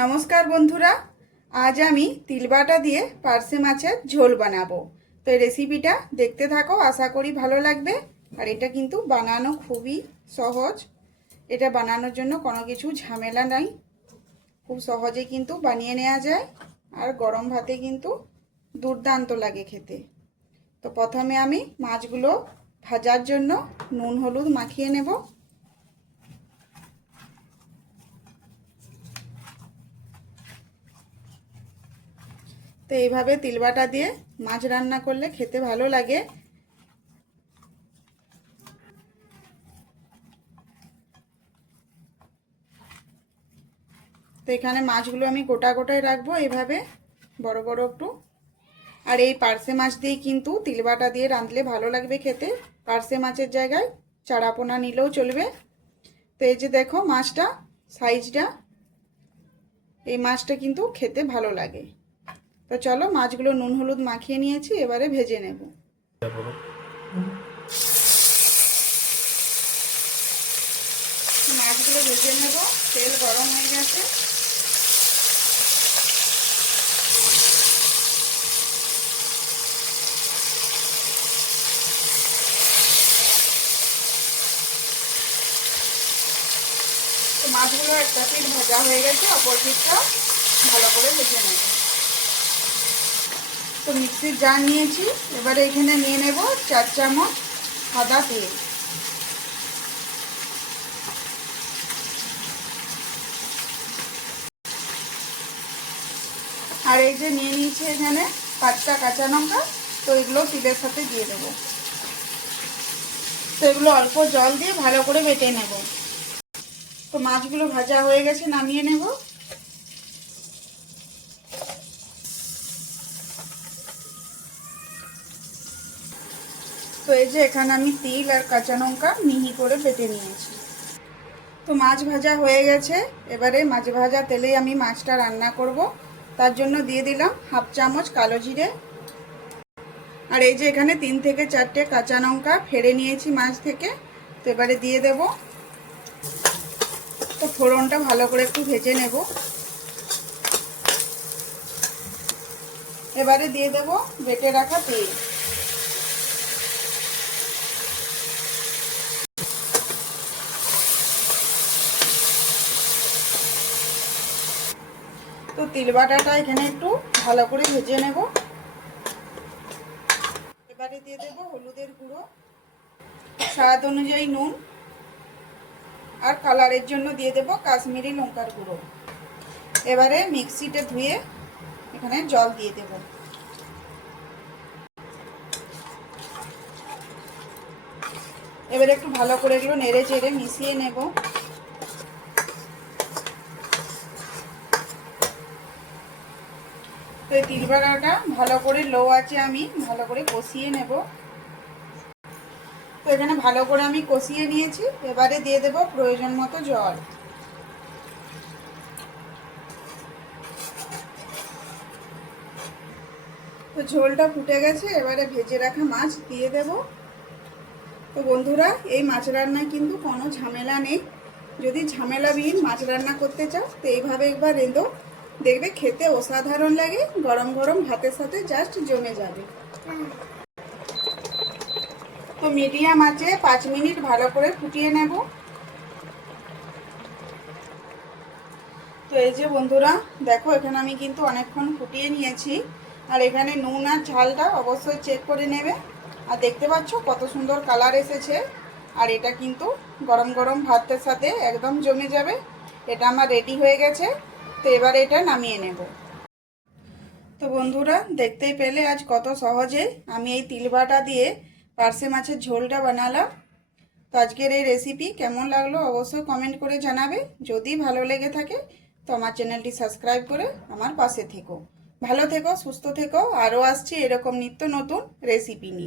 নমস্কার বন্ধুরা, আজ আমি তিলবাটা দিয়ে পার্শে মাছের ঝোল বানাবো। তো এই রেসিপিটা দেখতে থাকো, আশা করি ভালো লাগবে। আর এটা কিন্তু বানানো খুবই সহজ। এটা বানানোর জন্য কোনো কিছু ঝামেলা নাই, খুব সহজে কিন্তু বানিয়ে নেওয়া যায়। আর গরম ভাতে কিন্তু দুর্দান্ত লাগে খেতে। তো প্রথমে আমি মাছগুলো ভাজার জন্য নুন হলুদ মাখিয়ে নেব। তো এইভাবে তিলবাটা দিয়ে মাছ রান্না করলে খেতে ভালো লাগে। তো এখানে মাছগুলো আমি গোটা গোটায় রাখবো, এইভাবে বড় বড় একটু। আর এই পার্শে মাছ দিয়ে কিন্তু তিলবাটা দিয়ে রাঁধলে ভালো লাগবে খেতে। পার্শে মাছের জায়গায় চারাপোনা নিলেও চলবে। তো এই যে দেখো মাছটা সাইজটা, এই মাছটা কিন্তু খেতে ভালো লাগে। তো চলো, মাছগুলো নুন হলুদ মাখিয়ে নিয়েছি, এবারে ভেজে নেব। মাছগুলো ভেজে নেব, তেল গরম হয়ে গেছে। তো মাছগুলো একটা পিঠ ভাজা হয়ে গেছে, অপর পিঠটা ভালো করে ভেজে নেব। তো মিক্সির জার নিয়েছি, এবারে এখানে নিয়ে নেব 4 চামচ সাদা তেল। আর এই যে নিয়ে নিয়েছি এখানে 5টা কাঁচা লঙ্কা। তো এগুলো তিলের সাথে দিয়ে দেব। তো এগুলো অল্প জল দিয়ে ভালো করে বেটে নেব। তো মাছগুলো ভাজা হয়ে গেছে, নামিয়ে নেব। তো এই যে এখানে আমি তিল আর কাঁচা লঙ্কা মিহি করে বেটে নিয়েছি। তো মাছ ভাজা হয়ে গেছে, এবারে মাছ ভাজা তেলেই আমি মাছটা রান্না করব। তার জন্য দিয়ে দিলাম 1/2 চামচ কালো জিরে। আর এই যে এখানে 3 থেকে 4টে কাঁচা লঙ্কা ফেড়ে নিয়েছি মাছ থেকে। তো এবারে দিয়ে দেব। তো ফোড়নটা ভালো করে একটু ভেজে নেব। এবারে দিয়ে দেব বেটে রাখা তেল। তো তিল বাটাটা এখানে একটু ভালো করে ভেজে নেব। এবারে দিয়ে দেব হলুদের গুঁড়ো, স্বাদ অনুযায়ী নুন, আর কালারের জন্য দিয়ে দেব কাশ্মীরি লঙ্কার গুঁড়ো। এবারে মিক্সিতে ধুয়ে এখানে জল দিয়ে দেব। এবারে একটু ভালো করে এগুলো নেড়ে চেড়ে মিশিয়ে নেব। তো এই তিল বাটাটা ভালো করে লো আঁচে আমি ভালো করে কষিয়ে নেব। তো এখানে ভালো করে আমি কষিয়ে নিয়েছি, এবারে দিয়ে দেব প্রয়োজন মতো জল। তো ঝোলটা ফুটে গেছে, এবারে ভেজে রাখা মাছ দিয়ে দেব। তো বন্ধুরা, এই মাছ রান্নায় কিন্তু কোনো ঝামেলা নেই। যদি ঝামেলাবিহীন মাছ রান্না করতে চাও তো এইভাবে একবার রেঁধো, দেখবে খেতে অসাধারণ লাগে। গরম গরম ভাতের সাথে জাস্ট জমে যাবে। তো মিডিয়াম আঁচে 5 মিনিট ভালো করে ফুটিয়ে নেব। তো এই যে বন্ধুরা দেখো, এখানে আমি কিন্তু অনেকক্ষণ ফুটিয়ে নিয়েছি। আর এখানে নুন আর ঝালটা অবশ্যই চেক করে নেবে। আর দেখতে পাচ্ছ কত সুন্দর কালার এসেছে। আর এটা কিন্তু গরম গরম ভাতের সাথে একদম জমে যাবে। এটা আমার রেডি হয়ে গেছে। তো এবার এটা নামিয়ে নেব। তো বন্ধুরা, দেখতেই পেলে আজ কত সহজে আমি এই তিলবাটা দিয়ে পার্শে মাছের ঝোলটা বানালাম। তো আজকের এই রেসিপি কেমন লাগলো অবশ্যই কমেন্ট করে জানাবে। যদি ভালো লেগে থাকে তো আমার চ্যানেলটি সাবস্ক্রাইব করে আমার পাশে থেকো। ভালো থেকো, সুস্থ থেকো। আরও আসছি এরকম নিত্য নতুন রেসিপি নিয়ে।